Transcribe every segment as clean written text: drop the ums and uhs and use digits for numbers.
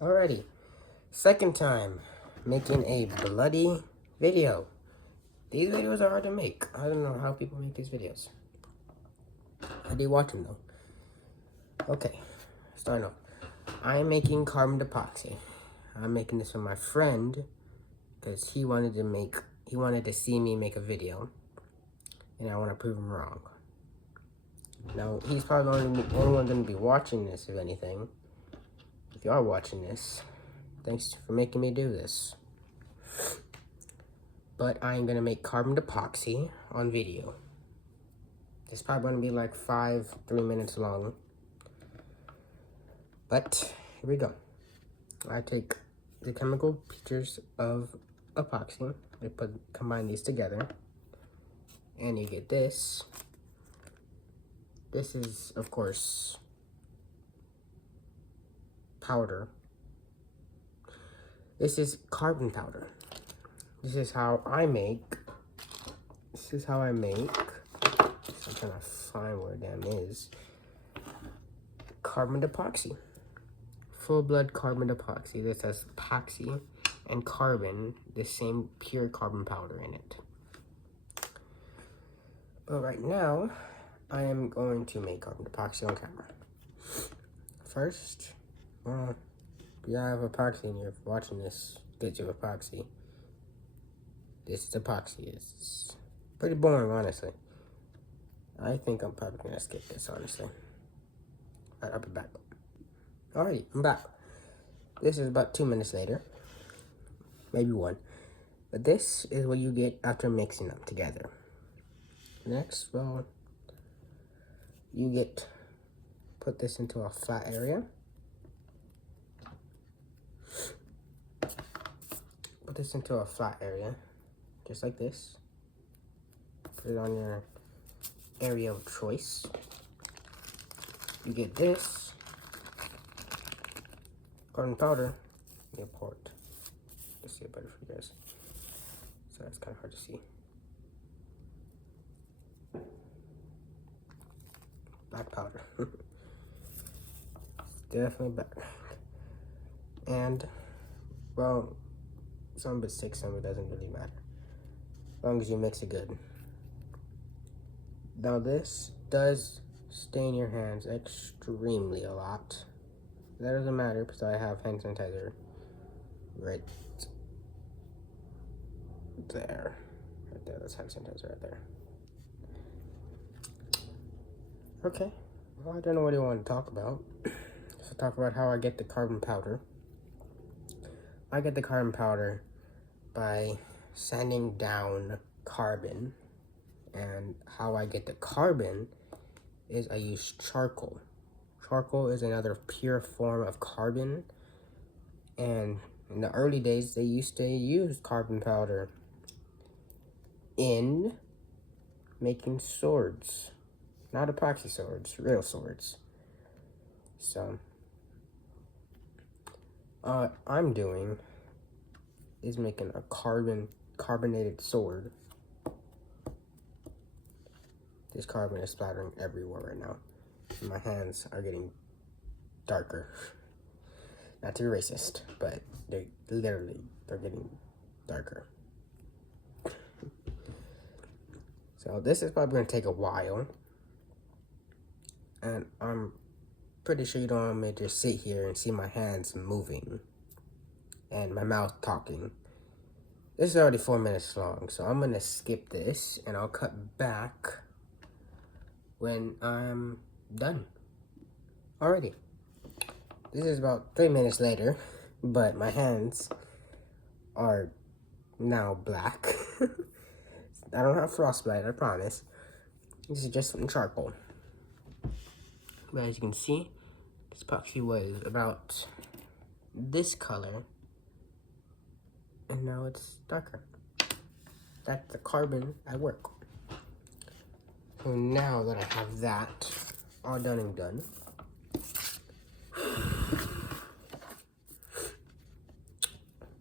Alrighty, second time making a bloody video. These videos are hard to make. I don't know how people make these videos. I do watch them though. Okay, starting off. I'm making carbon epoxy. I'm making this for my friend because he wanted to see me make a video, and I want to prove him wrong. Now he's probably the only one going to be watching this, if anything. If you are watching this, thanks for making me do this. But I'm gonna make carbon epoxy on video. It's probably gonna be like 3 minutes long. But here we go. I take the chemical features of epoxy. I combine these together, and you get this. This is, of course, powder. This is carbon powder. This is how I make. I'm trying to find where it damn is. Carbon epoxy. Full blood carbon epoxy. This has epoxy and carbon, the same pure carbon powder in it. But right now, I am going to make carbon epoxy on camera. First, well, if you have epoxy and you're watching this, get your epoxy. This is epoxy. It's pretty boring, honestly. I think I'm probably gonna skip this, honestly. Alright, I'll be back. Alrighty, I'm back. This is about 2 minutes later. Maybe 1. But this is what you get after mixing them together. Next, well, you put this into a flat area. Put this into a flat area, just like this. Put it on your area of choice. You get this carbon powder. You pour it. Let's see it better for you guys. So it's kind of hard to see. Black powder. Definitely black. And, well, some of it sticks, some of it doesn't really matter. As long as you mix it good. Now this does stain your hands extremely a lot. That doesn't matter because I have hand sanitizer right there. Right there, that's hand sanitizer right there. Okay, well, I don't know what you want to talk about. So talk about how I get the carbon powder. I get the carbon powder by sanding down carbon, and how I get the carbon is I use charcoal. Charcoal is another pure form of carbon, and in the early days they used to use carbon powder in making swords. Not epoxy swords, real swords. So, I'm doing is making a carbonated sword. This carbon is splattering everywhere right now. And my hands are getting darker. Not to be racist, but they're getting darker. So this is probably gonna take a while. And I'm pretty sure you don't want me to just sit here and see my hands moving and my mouth talking. This is already 4 minutes long, so I'm gonna skip this and I'll cut back when I'm done. Alrighty. This is about 3 minutes later, but my hands are now black. I don't have frostbite, I promise. This is just some charcoal. But as you can see, this epoxy was about this color, and now it's darker. That's the carbon at work. So now that I have that all done and done,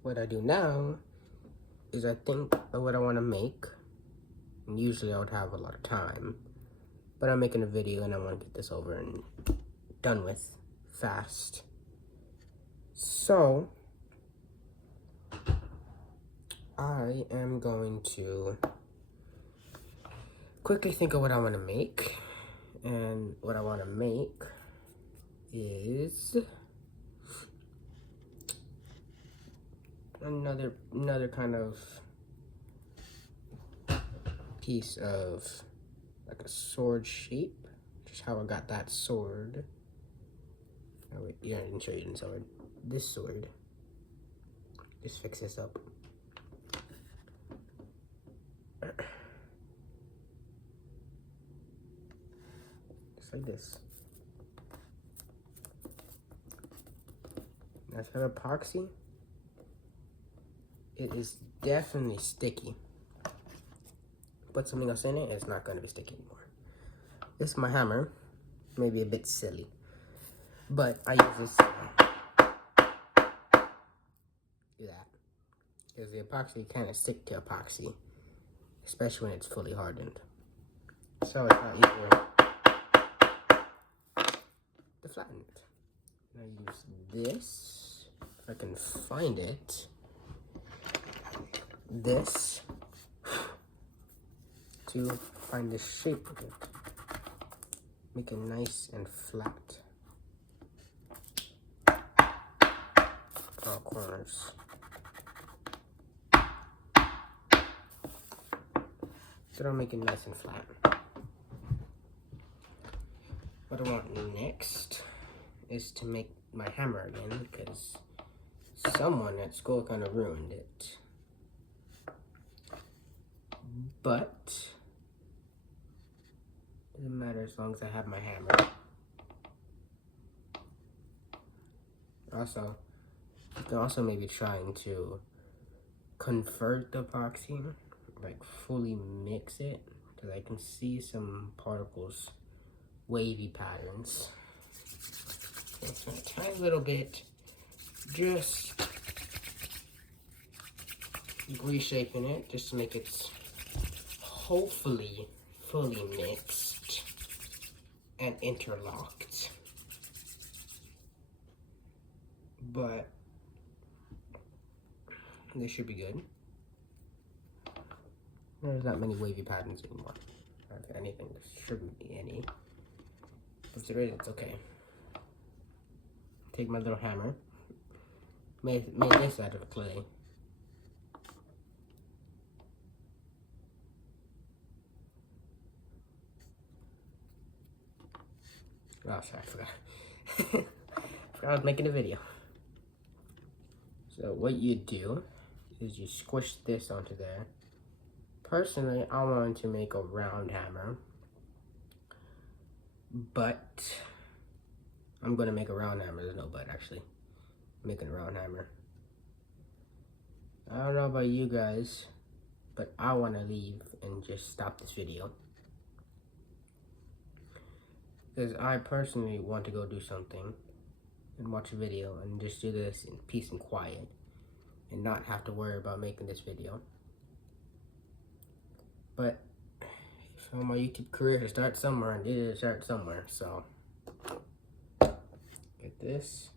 what I do now is I think of what I want to make. And usually I would have a lot of time, but I'm making a video and I want to get this over and done with fast. So So I am going to quickly think of what I want to make. And what I want to make is another kind of piece of like a sword shape. Just how I got that sword. Oh wait, yeah, I didn't show you the sword. This sword. Just fix this up. Just like this. That's got epoxy. It is definitely sticky. Put something else in it, it's not going to be sticky anymore. This is my hammer. Maybe a bit silly, but I use this. Do that because the epoxy kind of stick to epoxy, especially when it's fully hardened. So it's not easier to flatten it. I use this, if I can find it, this, to find the shape of it. Make it nice and flat. All corners. So I'll make it nice and flat. What I want next is to make my hammer again, because someone at school kind of ruined it. But doesn't matter as long as I have my hammer. Also, you can also maybe trying to convert the epoxy, like fully mix it, because I can see some particles, wavy patterns. So a tiny little bit, just reshaping it, just to make it hopefully fully mixed and interlocked. But this should be good. There's not many wavy patterns anymore. If anything, there shouldn't be any. If there is, it's okay. Take my little hammer. Made this out of clay. Oh, sorry, I forgot. I was making a video. So what you do is you squish this onto there. Personally, I wanted to make a round hammer, but I'm gonna make a round hammer. There's no but actually. I'm making a round hammer. I don't know about you guys, but I want to leave and just stop this video. Because I personally want to go do something and watch a video and just do this in peace and quiet and not have to worry about making this video. But my YouTube career has started somewhere and it start somewhere, so get this.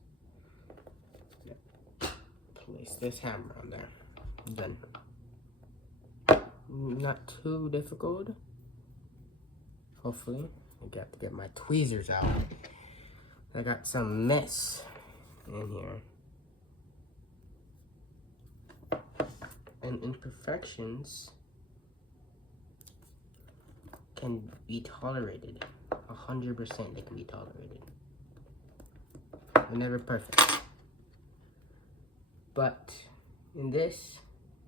Place this hammer on there. Done. Not too difficult. Hopefully. I got to get my tweezers out. I got some mess in here. And imperfections can be tolerated. 100% they can be tolerated. They're never perfect. But in this,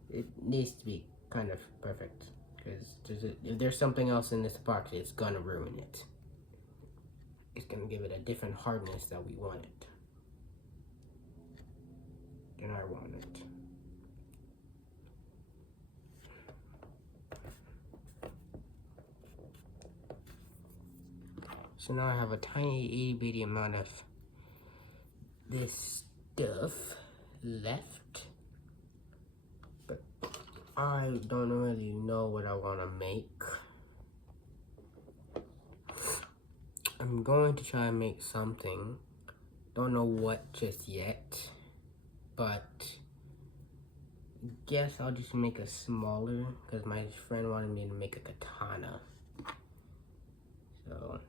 it needs to be kind of perfect. Because if there's something else in this epoxy, it's gonna ruin it. It's gonna give it a different hardness that we want it. Than I want it. So now I have a tiny itty bitty amount of this stuff left. But I don't really know what I want to make. I'm going to try and make something. Don't know what just yet. but guess I'll just make a smaller because my friend wanted me to make a katana. So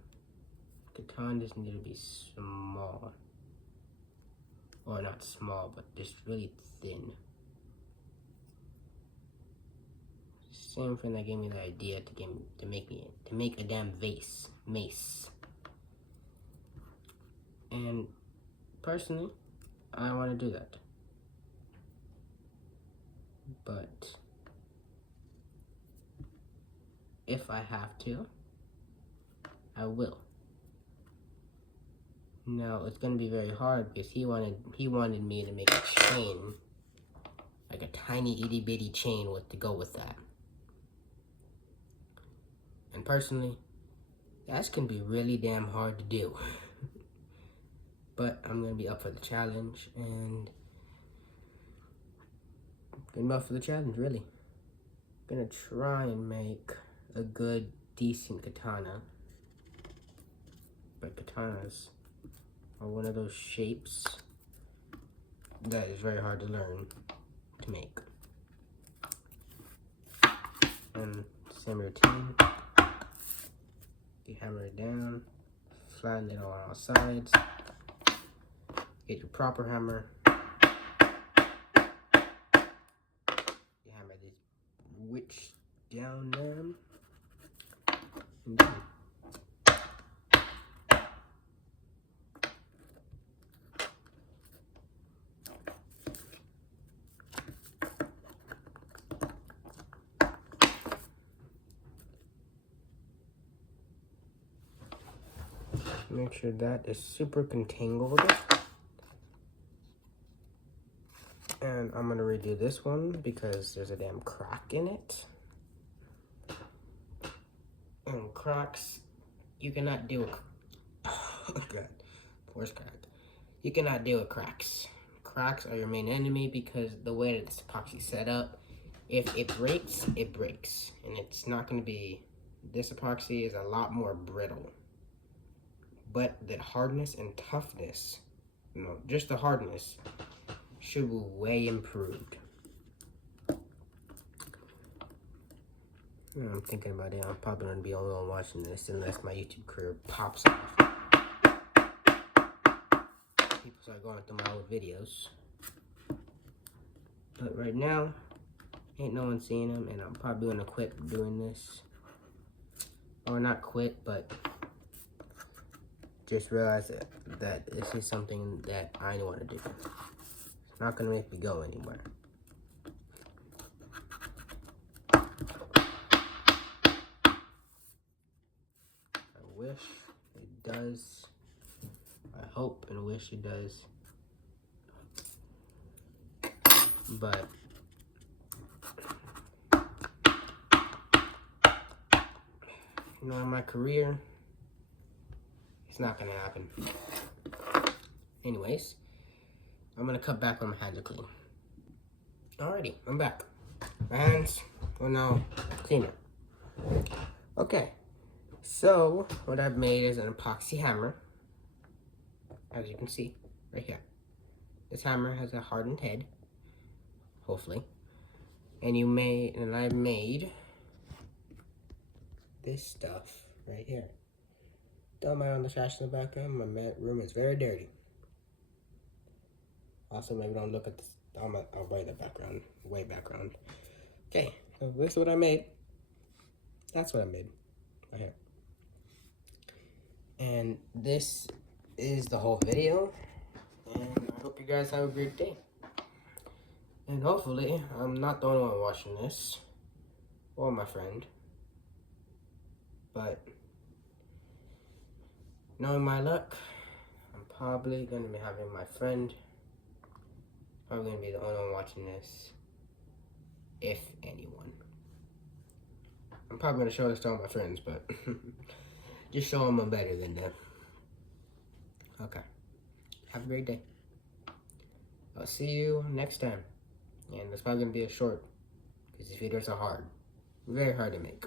katana just need to be small. Or not small, but just really thin. Same friend that gave me the idea to make a damn mace. And personally, I want to do that. But if I have to, I will. Now it's gonna be very hard because he wanted me to make a chain, like a tiny itty bitty chain to go with that. And personally, that's gonna be really damn hard to do. But I'm gonna be up for the challenge, and really. Gonna try and make a good, decent katana. But katanas are one of those shapes that is very hard to learn to make. And same routine. You hammer it down, flatten it on all sides. Get your proper hammer. You hammer this witch down there. And done. Make sure that is super contangled. And I'm gonna redo this one because there's a damn crack in it. And cracks, you cannot deal with, oh god, force crack. You cannot deal with cracks. Cracks are your main enemy because the way that this epoxy set up, if it breaks, it breaks. And it's not gonna be, this epoxy is a lot more brittle. But the hardness and toughness, just the hardness, should be way improved. I'm thinking about it. I'm probably gonna be the only one watching this unless my YouTube career pops off. People start going through my old videos. But right now, ain't no one seeing them, and I'm probably gonna quit doing this. Or not quit, but just realize that this is something that I want to do. It's not gonna make me go anywhere. I wish it does. I hope and wish it does. But in my career, it's not gonna happen. Anyways, I'm gonna cut back when my hands are clean. Alrighty, I'm back. My hands are now cleaner. Okay, so what I've made is an epoxy hammer. As you can see, right here. This hammer has a hardened head, hopefully. And I've made this stuff right here. Don't mind on the trash in the background. My room is very dirty. Also, maybe don't look at this. I'll write the background, way background. Okay, so this is what I made. That's what I made, right here. And this is the whole video. And I hope you guys have a great day. And hopefully, I'm not the only one watching this, or my friend. But knowing my luck, I'm probably gonna be having my friend. Probably gonna be the only one watching this, if anyone. I'm probably gonna show this to all my friends, but just show them I'm better than them. Okay. Have a great day. I'll see you next time. And it's probably gonna be a short, because these videos are hard. Very hard to make.